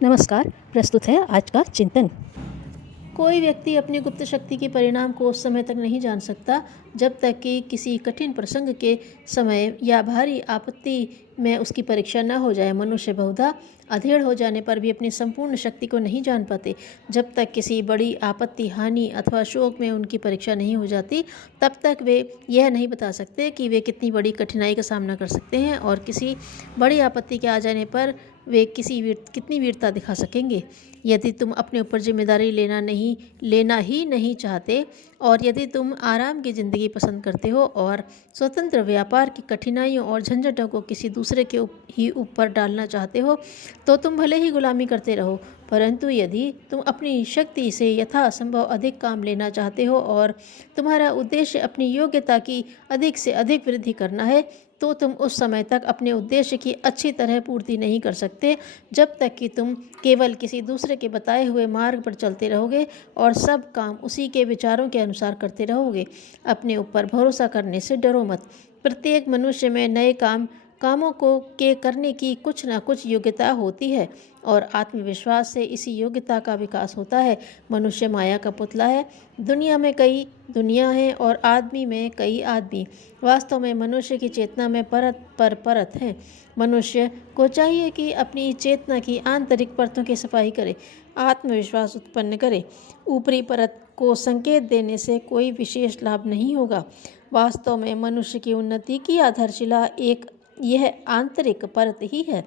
नमस्कार। प्रस्तुत है आज का चिंतन। कोई व्यक्ति अपनी गुप्त शक्ति के परिणाम को उस समय तक नहीं जान सकता जब तक कि किसी कठिन प्रसंग के समय या भारी आपत्ति में उसकी परीक्षा न हो जाए। मनुष्य बहुधा अधेड़ हो जाने पर भी अपनी संपूर्ण शक्ति को नहीं जान पाते। जब तक किसी बड़ी आपत्ति, हानि अथवा शोक में उनकी परीक्षा नहीं हो जाती, तब तक वे यह नहीं बता सकते कि वे कितनी बड़ी कठिनाई का सामना कर सकते हैं और किसी बड़ी आपत्ति के आ जाने पर वे कितनी वीरता दिखा सकेंगे। यदि तुम अपने ऊपर जिम्मेदारी लेना ही नहीं चाहते और यदि तुम आराम की ज़िंदगी पसंद करते हो और स्वतंत्र व्यापार की कठिनाइयों और झंझटों को किसी दूसरे के ही ऊपर डालना चाहते हो, तो तुम भले ही गुलामी करते रहो। परंतु यदि तुम अपनी शक्ति से यथासंभव अधिक काम लेना चाहते हो और तुम्हारा उद्देश्य अपनी योग्यता की अधिक से अधिक वृद्धि करना है, तो तुम उस समय तक अपने उद्देश्य की अच्छी तरह पूर्ति नहीं कर सकते जब तक कि तुम केवल किसी दूसरे के बताए हुए मार्ग पर चलते रहोगे और सब काम उसी के विचारों के अनुसार करते रहोगे। अपने ऊपर भरोसा करने से डरो मत। प्रत्येक मनुष्य में नए कामों को करने की कुछ ना कुछ योग्यता होती है और आत्मविश्वास से इसी योग्यता का विकास होता है। मनुष्य माया का पुतला है। दुनिया में कई दुनिया है और आदमी में कई आदमी। वास्तव में मनुष्य की चेतना में परत पर परत है। मनुष्य को चाहिए कि अपनी चेतना की आंतरिक परतों की सफाई करे, आत्मविश्वास उत्पन्न करे। ऊपरी परत को संकेत देने से कोई विशेष लाभ नहीं होगा। वास्तव में मनुष्य की उन्नति की आधारशिला यह आंतरिक परत ही है।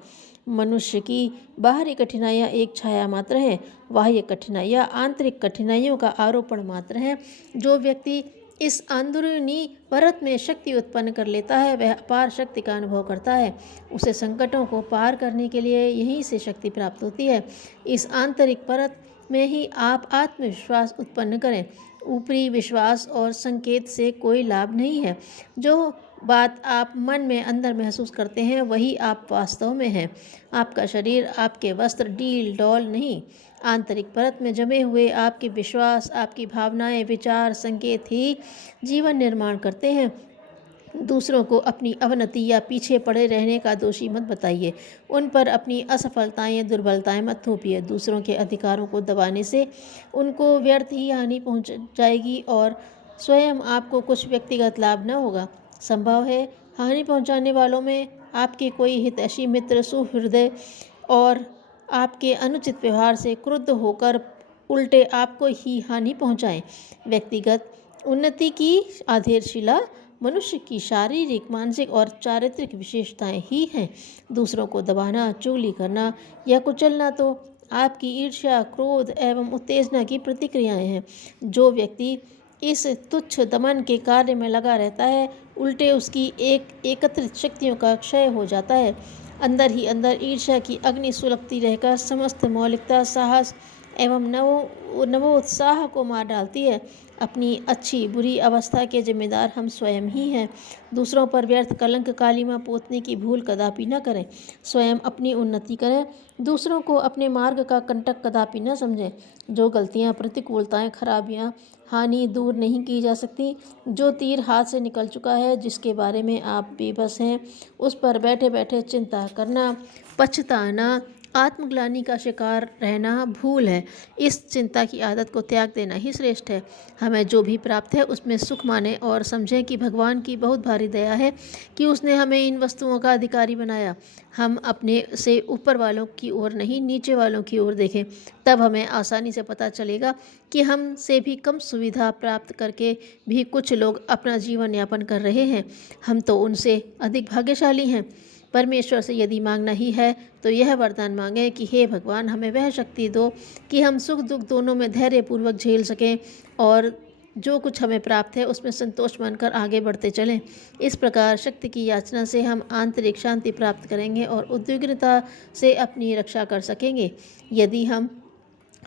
मनुष्य की बाहरी कठिनाइयाँ एक छाया मात्र है। बाह्य कठिनाइयाँ आंतरिक कठिनाइयों का आरोपण मात्र है। जो व्यक्ति इस अंदरूनी परत में शक्ति उत्पन्न कर लेता है, वह अपार शक्ति का अनुभव करता है। उसे संकटों को पार करने के लिए यहीं से शक्ति प्राप्त होती है। इस आंतरिक परत में ही आप आत्मविश्वास उत्पन्न करें। ऊपरी विश्वास और संकेत से कोई लाभ नहीं है। जो बात आप मन में अंदर महसूस करते हैं, वही आप वास्तव में हैं। आपका शरीर, आपके वस्त्र डील डॉल नहीं। आंतरिक परत में जमे हुए आपके विश्वास, आपकी भावनाएं, विचार, संकेत ही जीवन निर्माण करते हैं। दूसरों को अपनी अवनति या पीछे पड़े रहने का दोषी मत बताइए। उन पर अपनी असफलताएं या दुर्बलताएं मत थोपिए। दूसरों के अधिकारों को दबाने से उनको व्यर्थ ही हानि पहुंच जाएगी और स्वयं आपको कुछ व्यक्तिगत लाभ न होगा। संभव है हानि पहुंचाने वालों में आपके कोई हितैषी मित्र सुहृदय और आपके अनुचित व्यवहार से क्रुद्ध होकर उल्टे आपको ही हानि पहुंचाएं। व्यक्तिगत उन्नति की आधारशिला मनुष्य की शारीरिक, मानसिक और चारित्रिक विशेषताएं ही हैं। दूसरों को दबाना, चुगली करना या कुचलना तो आपकी ईर्ष्या, क्रोध एवं उत्तेजना की प्रतिक्रियाएं हैं। जो व्यक्ति इस तुच्छ दमन के कार्य में लगा रहता है, उल्टे उसकी एकत्रित शक्तियों का क्षय हो जाता है। अंदर ही अंदर ईर्ष्या की अग्नि सुलगती रहकर समस्त मौलिकता, साहस एवं नवोत्साह को मार डालती है। अपनी अच्छी बुरी अवस्था के जिम्मेदार हम स्वयं ही हैं। दूसरों पर व्यर्थ कलंक कालिमा पोतने की भूल कदापि न करें। स्वयं अपनी उन्नति करें। दूसरों को अपने मार्ग का कंटक कदापि न समझें। जो गलतियाँ, प्रतिकूलताएं, खराबियाँ, हानि दूर नहीं की जा सकती, जो तीर हाथ से निकल चुका है, जिसके बारे में आप बेबस हैं, उस पर बैठे बैठे चिंता करना, पछताना, आत्मग्लानि का शिकार रहना भूल है। इस चिंता की आदत को त्याग देना ही श्रेष्ठ है। हमें जो भी प्राप्त है उसमें सुख माने और समझें कि भगवान की बहुत भारी दया है कि उसने हमें इन वस्तुओं का अधिकारी बनाया। हम अपने से ऊपर वालों की ओर नहीं, नीचे वालों की ओर देखें। तब हमें आसानी से पता चलेगा कि हम से भी कम सुविधा प्राप्त करके भी कुछ लोग अपना जीवन यापन कर रहे हैं। हम तो उनसे अधिक भाग्यशाली हैं। परमेश्वर से यदि मांगना ही है तो यह वरदान मांगें कि हे भगवान, हमें वह शक्ति दो कि हम सुख दुख दोनों में धैर्यपूर्वक झेल सकें और जो कुछ हमें प्राप्त है उसमें संतोष मानकर आगे बढ़ते चलें। इस प्रकार शक्ति की याचना से हम आंतरिक शांति प्राप्त करेंगे और उद्विग्नता से अपनी रक्षा कर सकेंगे। यदि हम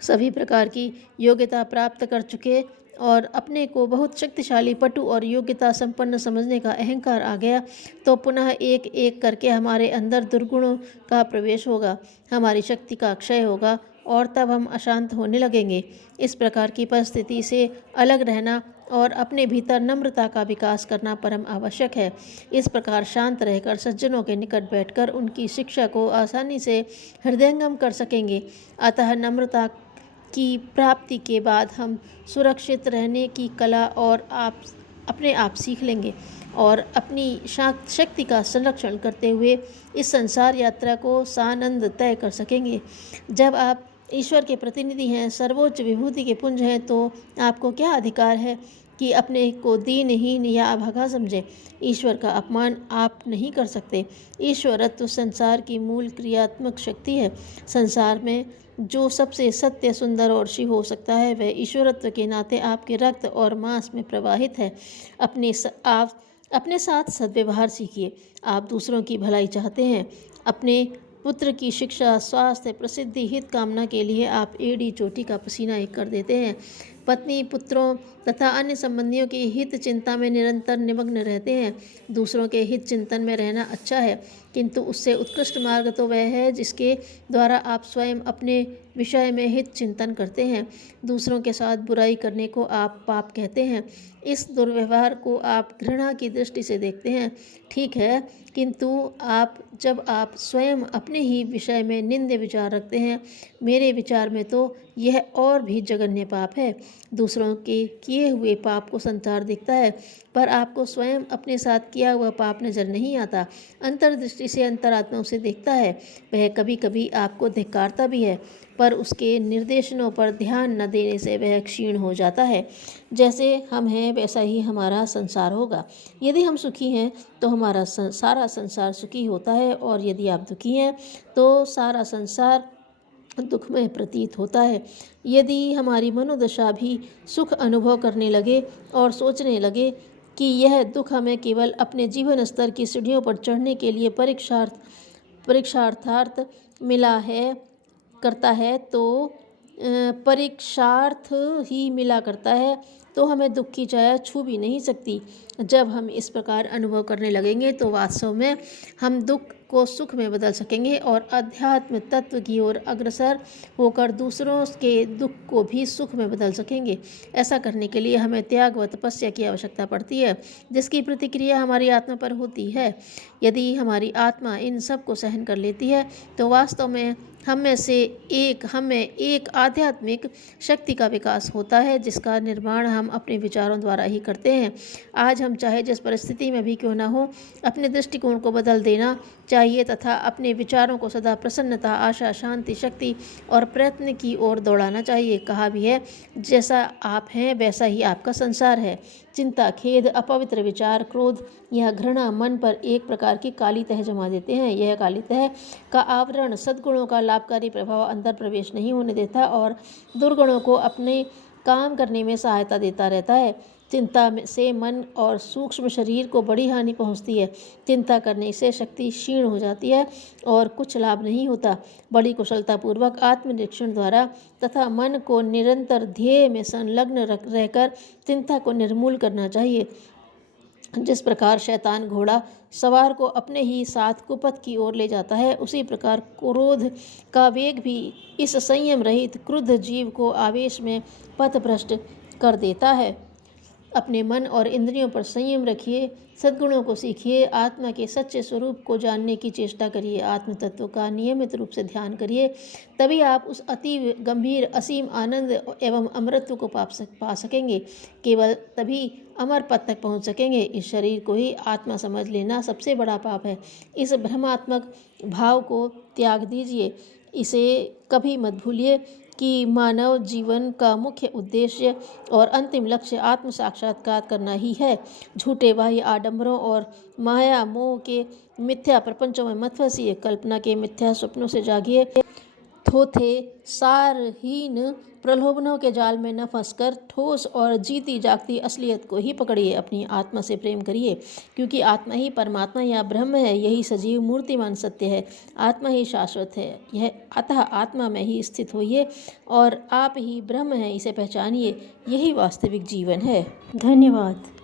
सभी प्रकार की योग्यता प्राप्त कर चुके और अपने को बहुत शक्तिशाली, पटु और योग्यता संपन्न समझने का अहंकार आ गया, तो पुनः एक एक करके हमारे अंदर दुर्गुणों का प्रवेश होगा, हमारी शक्ति का क्षय होगा और तब हम अशांत होने लगेंगे। इस प्रकार की परिस्थिति से अलग रहना और अपने भीतर नम्रता का विकास करना परम आवश्यक है। इस प्रकार शांत रहकर सज्जनों के निकट बैठकर उनकी शिक्षा को आसानी से हृदयंगम कर सकेंगे। अतः नम्रता की प्राप्ति के बाद हम सुरक्षित रहने की कला और अपने आप सीख लेंगे और अपनी शक्ति का संरक्षण करते हुए इस संसार यात्रा को सानंद तय कर सकेंगे। जब आप ईश्वर के प्रतिनिधि हैं, सर्वोच्च विभूति के पुंज हैं, तो आपको क्या अधिकार है कि अपने को दीनहीन या अभागा समझे। ईश्वर का अपमान आप नहीं कर सकते। ईश्वरत्व संसार की मूल क्रियात्मक शक्ति है। संसार में जो सबसे सत्य, सुंदर और शिव हो सकता है वह ईश्वरत्व के नाते आपके रक्त और मांस में प्रवाहित है। आप अपने साथ सद्व्यवहार सीखिए। आप दूसरों की भलाई चाहते हैं। अपने पुत्र की शिक्षा, स्वास्थ्य, प्रसिद्धि, हित कामना के लिए आप एड़ी चोटी का पसीना एक कर देते हैं। पत्नी, पुत्रों तथा अन्य संबंधियों की हित चिंता में निरंतर निमग्न रहते हैं। दूसरों के हित चिंतन में रहना अच्छा है, किंतु उससे उत्कृष्ट मार्ग तो वह है जिसके द्वारा आप स्वयं अपने विषय में हित चिंतन करते हैं। दूसरों के साथ बुराई करने को आप पाप कहते हैं। इस दुर्व्यवहार को आप घृणा की दृष्टि से देखते हैं। ठीक है, किंतु जब आप स्वयं अपने ही विषय में निंद्य विचार रखते हैं, मेरे विचार में तो यह और भी जघन्य पाप है। दूसरों के किए हुए पाप को संसार दिखता है, पर आपको स्वयं अपने साथ किया हुआ पाप नजर नहीं आता। अंतर्दृष्टि से अंतरात्मा उसे देखता है। वह कभी कभी आपको धिक्कारता भी है, पर उसके निर्देशनों पर ध्यान न देने से वह क्षीण हो जाता है। जैसे हम हैं वैसा ही हमारा संसार होगा। यदि हम सुखी हैं तो हमारा सारा संसार सुखी होता है, और यदि आप दुखी हैं तो सारा संसार दुखमय प्रतीत होता है। यदि हमारी मनोदशा भी सुख अनुभव करने लगे और सोचने लगे कि यह दुख हमें केवल अपने जीवन स्तर की सीढ़ियों पर चढ़ने के लिए परीक्षार्थार्थ मिला है करता है तो परीक्षार्थ ही मिला करता है, तो हमें दुख की छाया छू भी नहीं सकती। जब हम इस प्रकार अनुभव करने लगेंगे तो वास्तव में हम दुख को सुख में बदल सकेंगे और अध्यात्म तत्व की ओर अग्रसर होकर दूसरों के दुख को भी सुख में बदल सकेंगे। ऐसा करने के लिए हमें त्याग व तपस्या की आवश्यकता पड़ती है, जिसकी प्रतिक्रिया हमारी आत्मा पर होती है। यदि हमारी आत्मा इन सब को सहन कर लेती है तो वास्तव में हमें एक आध्यात्मिक शक्ति का विकास होता है, जिसका निर्माण हम अपने विचारों द्वारा ही करते हैं। आज हम चाहे जिस परिस्थिति में भी क्यों न हो, अपने दृष्टिकोण को बदल देना चाहिए तथा अपने विचारों को सदा प्रसन्नता, आशा, शांति, शक्ति और प्रयत्न की ओर दौड़ाना चाहिए। कहा भी है, जैसा आप हैं वैसा ही आपका संसार है। चिंता, खेद, अपवित्र विचार, क्रोध या घृणा मन पर एक प्रकार की काली तह जमा देते हैं। यह काली तह का आवरण सद्गुणों का लाभकारी प्रभाव अंदर प्रवेश नहीं होने देता और दुर्गुणों को अपने काम करने में सहायता देता रहता है। चिंता से मन और सूक्ष्म शरीर को बड़ी हानि पहुंचती है। चिंता करने से शक्ति क्षीण हो जाती है और कुछ लाभ नहीं होता। बड़ी कुशलतापूर्वक आत्मनिरीक्षण द्वारा तथा मन को निरंतर ध्येय में संलग्न रहकर चिंता को निर्मूल करना चाहिए। जिस प्रकार शैतान घोड़ा सवार को अपने ही साथ कुपथ की ओर ले जाता है, उसी प्रकार क्रोध का वेग भी इस संयम रहित क्रुद्ध जीव को आवेश में पथभ्रष्ट कर देता है। अपने मन और इंद्रियों पर संयम रखिए, सद्गुणों को सीखिए, आत्मा के सच्चे स्वरूप को जानने की चेष्टा करिए, आत्म तत्व का नियमित रूप से ध्यान करिए। तभी आप उस अति गंभीर असीम आनंद एवं अमरत्व को पा सकेंगे। केवल तभी अमर पद तक पहुंच सकेंगे। इस शरीर को ही आत्मा समझ लेना सबसे बड़ा पाप है। इस भ्रमात्मक भाव को त्याग दीजिए। इसे कभी मत भूलिए कि मानव जीवन का मुख्य उद्देश्य और अंतिम लक्ष्य आत्म साक्षात्कार करना ही है। झूठे बाह्य आडंबरों और माया मोह के मिथ्या प्रपंचों में मत फंसिए। कल्पना के मिथ्या स्वप्नों से जागिए। थोथे सारहीन प्रलोभनों के जाल में न फंसकर ठोस और जीती जागती असलियत को ही पकड़िए। अपनी आत्मा से प्रेम करिए, क्योंकि आत्मा ही परमात्मा या ब्रह्म है। यही सजीव मूर्तिमान सत्य है। आत्मा ही शाश्वत है। अतः आत्मा में ही स्थित होइए और आप ही ब्रह्म हैं, इसे पहचानिए। यही वास्तविक जीवन है। धन्यवाद।